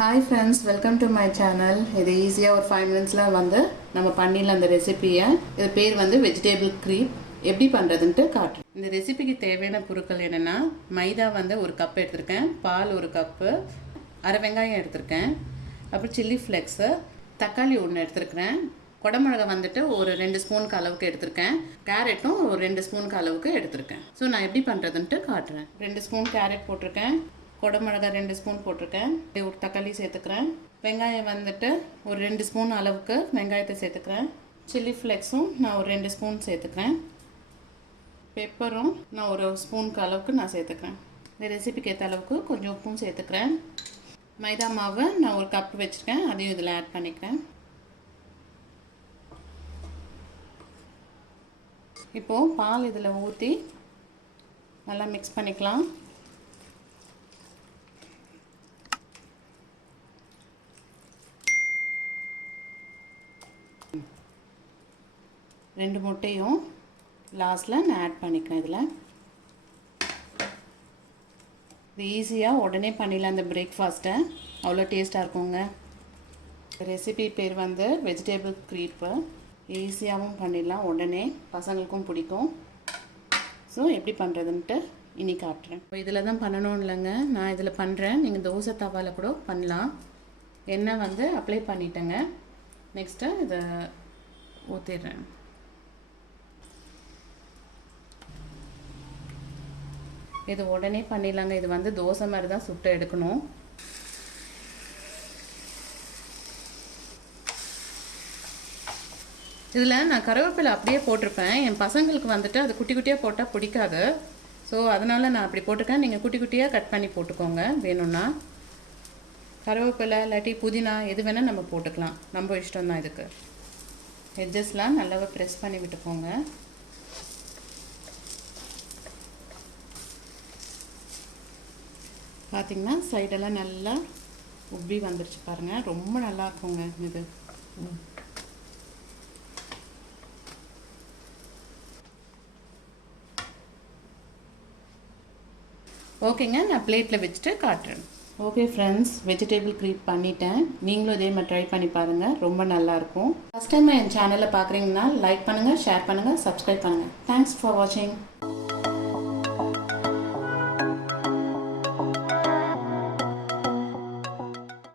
Hi friends, welcome to my channel. இது ஈஸியாக ஒரு 5 மினிட்ஸில் வந்து நம்ம பண்ணிடலாம் அந்த ரெசிபியை. இது பேர் வந்து வெஜிடபிள் க்ரீப். எப்படி பண்ணுறதுன்ட்டு காட்டுறேன். இந்த ரெசிபிக்கு தேவையான பொருட்கள் என்னென்னா, மைதா வந்து ஒரு கப் எடுத்திருக்கேன், பால் ஒரு கப்பு, அரை வெங்காயம் எடுத்திருக்கேன், அப்புறம் சில்லி ஃப்ளெக்ஸு, தக்காளி ஒன்று எடுத்திருக்கிறேன், குடமிளகா வந்துட்டு ஒரு 2 ஸ்பூனுக்கு அளவுக்கு எடுத்திருக்கேன், கேரட்டும் ஒரு 2 ஸ்பூனுக்கு அளவுக்கு எடுத்திருக்கேன். ஸோ நான் எப்படி பண்ணுறதுன்ட்டு காட்டுறேன். 2 ஸ்பூன் கேரட் போட்டிருக்கேன், குடமிளகா 2 ஸ்பூன் போட்டிருக்கேன், ஒரு தக்காளி சேர்த்துக்கிறேன், வெங்காயம் வந்துட்டு ஒரு 2 ஸ்பூன் அளவுக்கு வெங்காயத்தை சேர்த்துக்கிறேன், சில்லி ஃப்ளெக்ஸும் நான் ஒரு 2 ஸ்பூன் சேர்த்துக்கிறேன், பெப்பரும் நான் ஒரு ஸ்பூனுக்கு அளவுக்கு நான் சேர்த்துக்கிறேன். இந்த ரெசிபிக்கு ஏற்ற அளவுக்கு கொஞ்சம் உப்பும் சேர்த்துக்கிறேன். மைதா மாவு நான் ஒரு கப் வச்சுருக்கேன், அதையும் இதில் ஆட் பண்ணிக்கிறேன். இப்போது பால் இதில் ஊற்றி நல்லா மிக்ஸ் பண்ணிக்கலாம். ரெண்டு முட்டையும் லாஸ்ட்டில் நான் ஆட் பண்ணிக்கிறேன். இதில் இது ஈஸியாக உடனே பண்ணிடலாம். இந்த பிரேக்ஃபாஸ்ட்டை அவ்வளோ டேஸ்ட்டாக இருக்குங்க. ரெசிபி பேர் வந்து வெஜிடபிள் க்ரீப்பு. ஈஸியாகவும் பண்ணிடலாம், உடனே பசங்களுக்கும் பிடிக்கும். ஸோ எப்படி பண்ணுறதுன்ட்டு இனி காட்டுறேன். இப்போ இதில் தான் பண்ணணும் இல்லைங்க, நான் இதில் பண்ணுறேன். நீங்கள் தோசை தவாவில் கூட பண்ணலாம். எண்ணெய் வந்து அப்ளை பண்ணிட்டேங்க. நெக்ஸ்ட்டு இதை ஊற்றிடுறேன். இது உடனே பண்ணிடலாங்க. இது வந்து தோசை மாதிரி தான் சுட்டு எடுக்கணும். இதில் நான் கருவேப்பிலை அப்படியே போட்டிருப்பேன். என் பசங்களுக்கு வந்துட்டு அது குட்டி குட்டியாக போட்டால் பிடிக்காது. ஸோ அதனால் நான் அப்படி போட்டிருக்கேன். நீங்கள் குட்டி குட்டியாக கட் பண்ணி போட்டுக்கோங்க வேணும்னா. கருவேப்பிலை இல்லாட்டி புதினா எது வேணால் நம்ம போட்டுக்கலாம், நம்ம இஷ்டம் தான். இதுக்கு எட்ஜஸ்லாம் நல்லாவே ப்ரெஸ் பண்ணி விட்டுக்கோங்க. பார்த்திங்கன்னா சைடெல்லாம் நல்லா உப்பி வந்துருச்சு பாருங்கள், ரொம்ப நல்லா இருக்குங்க இது. ஓகேங்க, நான் பிளேட்டில் வச்சுட்டு காட்டுறேன். ஓகே ஃப்ரெண்ட்ஸ், வெஜிடபிள் க்ரீப் பண்ணிட்டேன். நீங்களும் இதே மாதிரி ட்ரை பண்ணி பாருங்கள், ரொம்ப நல்லாயிருக்கும். ஃபஸ்ட் டைம் என் சேனலை பார்க்குறீங்கன்னா லைக் பண்ணுங்கள், ஷேர் பண்ணுங்கள், சப்ஸ்கிரைப் பண்ணுங்கள். தேங்க்ஸ் ஃபார் வாட்சிங்.